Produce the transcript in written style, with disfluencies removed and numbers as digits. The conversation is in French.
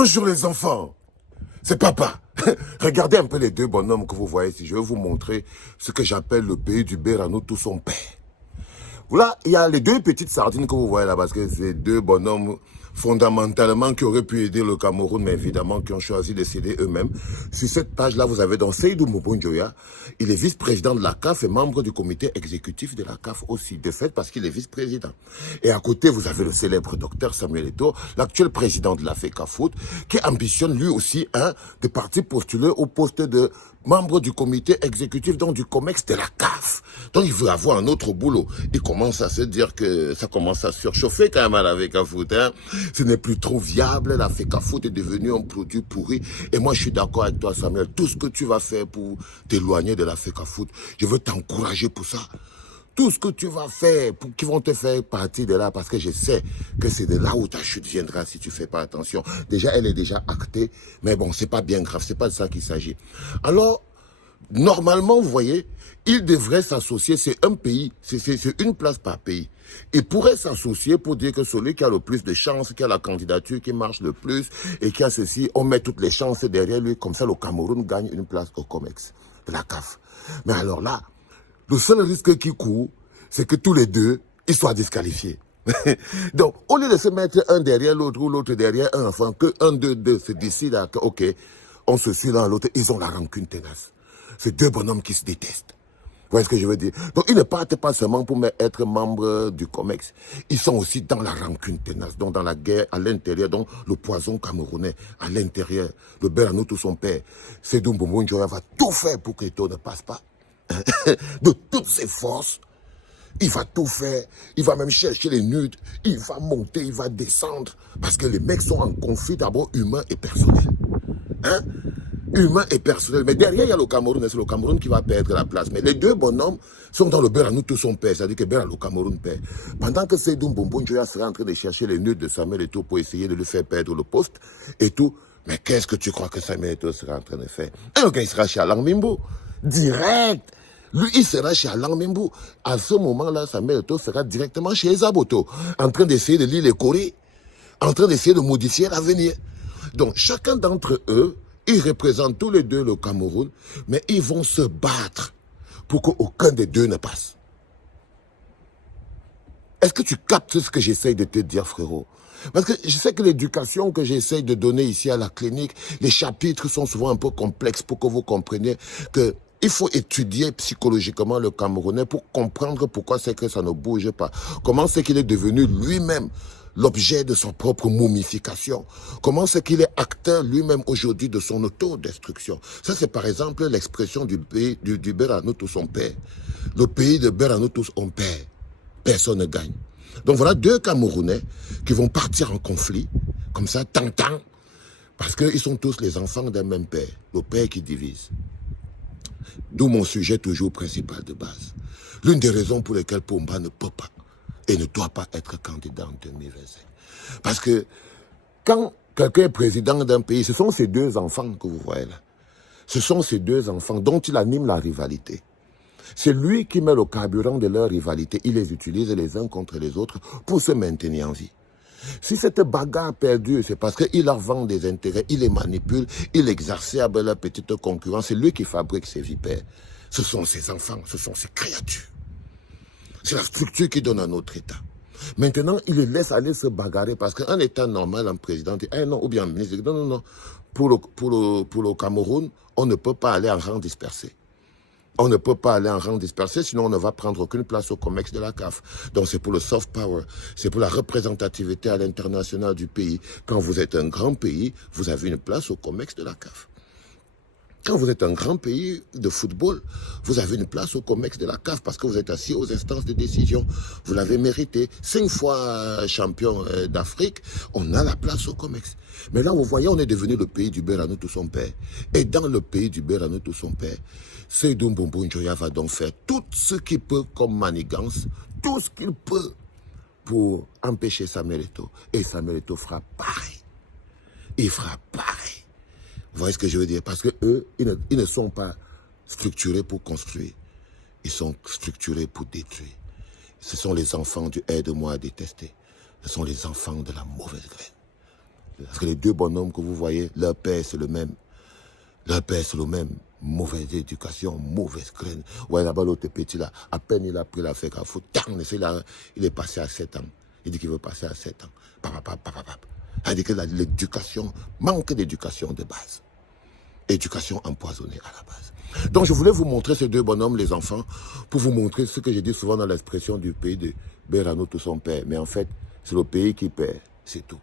Bonjour les enfants, c'est papa. Regardez un peu les deux bonhommes que vous voyez ici. Je vais vous montrer ce que j'appelle le pays du Berano tout son père. Voilà, il y a les deux petites sardines que vous voyez là, parce que c'est deux bonhommes fondamentalement qui auraient pu aider le Cameroun, mais évidemment qui ont choisi de s'aider eux-mêmes. Sur cette page-là, vous avez donc Seydou Mbonjoya. Il est vice-président de la CAF et membre du comité exécutif de la CAF aussi, de fait parce qu'il est vice-président. Et à côté, vous avez le célèbre docteur Samuel Eto'o, l'actuel président de la FECAFOOT, qui ambitionne lui aussi de partir postuler au poste de membre du comité exécutif, donc du COMEX de la CAF. Donc il veut avoir un autre boulot. Il commence à se dire que ça commence à surchauffer quand même à la FECAFOOT. Ce n'est plus trop viable, la FECAFOOT est devenue un produit pourri. Et moi je suis d'accord avec toi Samuel, tout ce que tu vas faire pour t'éloigner de la FECAFOOT, je veux t'encourager pour ça. Tout ce que tu vas faire, qui vont te faire partir de là, parce que je sais que c'est de là où ta chute viendra si tu fais pas attention. Déjà, elle est déjà actée, mais bon, c'est pas bien grave, c'est pas de ça qu'il s'agit. Alors, normalement, vous voyez, il devrait s'associer, c'est un pays, c'est une place par pays. Il pourrait s'associer pour dire que celui qui a le plus de chances, qui a la candidature qui marche le plus, et qui a ceci, on met toutes les chances derrière lui, comme ça le Cameroun gagne une place au COMEX, de la CAF. Mais alors là, le seul risque qui court, c'est que tous les deux, ils soient disqualifiés. Donc, au lieu de se mettre un derrière l'autre ou l'autre derrière un enfant, que un d'eux se décide à que, ok, on se suit l'un à l'autre, ils ont la rancune tenace. C'est deux bonhommes qui se détestent. Vous voyez ce que je veux dire? Donc, ils ne partent pas seulement pour être membres du COMEX. Ils sont aussi dans la rancune tenace, donc dans la guerre à l'intérieur, donc le poison camerounais à l'intérieur, le Berano tout son père. Seydou Mbonjoya va tout faire pour que Eto'o ne passe pas. De toutes ses forces, il va tout faire, il va même chercher les nudes, il va monter, il va descendre, parce que les mecs sont en conflit d'abord humain et personnel. Hein? Humain et personnel. Mais derrière, il y a le Cameroun, c'est le Cameroun qui va perdre la place. Mais les deux bonhommes sont dans le Berano tout son père, c'est-à-dire que Berano, le Cameroun perd. Pendant que Seydou Mbonjoya sera en train de chercher les nudes de Samuel Eto'o pour essayer de lui faire perdre le poste et tout, mais qu'est-ce que tu crois que Samuel Eto'o sera en train de faire? Un gars, il sera chez Alain Mimbo, direct. Lui, il sera chez Alain Mimbo. À ce moment-là, Samuel Eto'o sera directement chez Ezaboto, en train d'essayer de lire les Corées, en train d'essayer de modifier l'avenir. Donc, chacun d'entre eux, ils représentent tous les deux le Cameroun, mais ils vont se battre pour qu'aucun des deux ne passe. Est-ce que tu captes ce que j'essaye de te dire, frérot? Parce que je sais que l'éducation que j'essaye de donner ici à la clinique, les chapitres sont souvent un peu complexes pour que vous compreniez que il faut étudier psychologiquement le Camerounais pour comprendre pourquoi c'est que ça ne bouge pas. Comment c'est qu'il est devenu lui-même l'objet de son propre momification. Comment c'est qu'il est acteur lui-même aujourd'hui de son autodestruction. Ça, c'est par exemple l'expression du pays du Berano tout son père. Le pays de Berano tout son père. Personne ne gagne. Donc voilà deux Camerounais qui vont partir en conflit, comme ça, tant, parce qu'ils sont tous les enfants d'un même père, le père qui divise. D'où mon sujet toujours principal de base. L'une des raisons pour lesquelles Pomba ne peut pas et ne doit pas être candidat en 2025. Parce que quand quelqu'un est président d'un pays, ce sont ces deux enfants que vous voyez là. Ce sont ces deux enfants dont il anime la rivalité. C'est lui qui met le carburant de leur rivalité. Il les utilise les uns contre les autres pour se maintenir en vie. Si cette bagarre perdue, c'est parce qu'il leur vend des intérêts, il les manipule, il exacerbe leur petite concurrence. C'est lui qui fabrique ces vipères. Ce sont ses enfants, ce sont ses créatures. C'est la structure qui donne à notre État. Maintenant, il les laisse aller se bagarrer parce qu'un État normal, un président dit, eh non, ou bien un ministre dit, non. Pour le Cameroun, on ne peut pas aller en rang dispersé. On ne peut pas aller en rang dispersé, sinon on ne va prendre aucune place au COMEX de la CAF. Donc c'est pour le soft power, c'est pour la représentativité à l'international du pays. Quand vous êtes un grand pays, vous avez une place au COMEX de la CAF. Quand vous êtes un grand pays de football, vous avez une place au COMEX de la CAF parce que vous êtes assis aux instances de décision. Vous l'avez mérité. 5 fois champion d'Afrique, on a la place au COMEX. Mais là, vous voyez, on est devenu le pays du Berano tout son père. Et dans le pays du Berano tout son père, Seydou Mbonjoya va donc faire tout ce qu'il peut comme manigance, tout ce qu'il peut pour empêcher Samuel Eto'o. Et Samuel Eto'o fera pareil. Il fera pareil. Vous voyez ce que je veux dire? Parce que eux, ils ne sont pas structurés pour construire. Ils sont structurés pour détruire. Ce sont les enfants du aide-moi à détester. Ce sont les enfants de la mauvaise graine. Parce que les deux bonhommes que vous voyez, leur père c'est le même. Leur père c'est le même. Mauvaise éducation, mauvaise graine. Ouais, là-bas, l'autre petit là, à peine il a pris la fête à foutre, il est passé à 7 ans. Il dit qu'il veut passer à 7 ans. Il dit que l'éducation, manque d'éducation de base. Éducation empoisonnée à la base. Donc je voulais vous montrer ces deux bonhommes, les enfants, pour vous montrer ce que j'ai dit souvent dans l'expression du pays de Berano tout son père. Mais en fait, c'est le pays qui perd, c'est tout.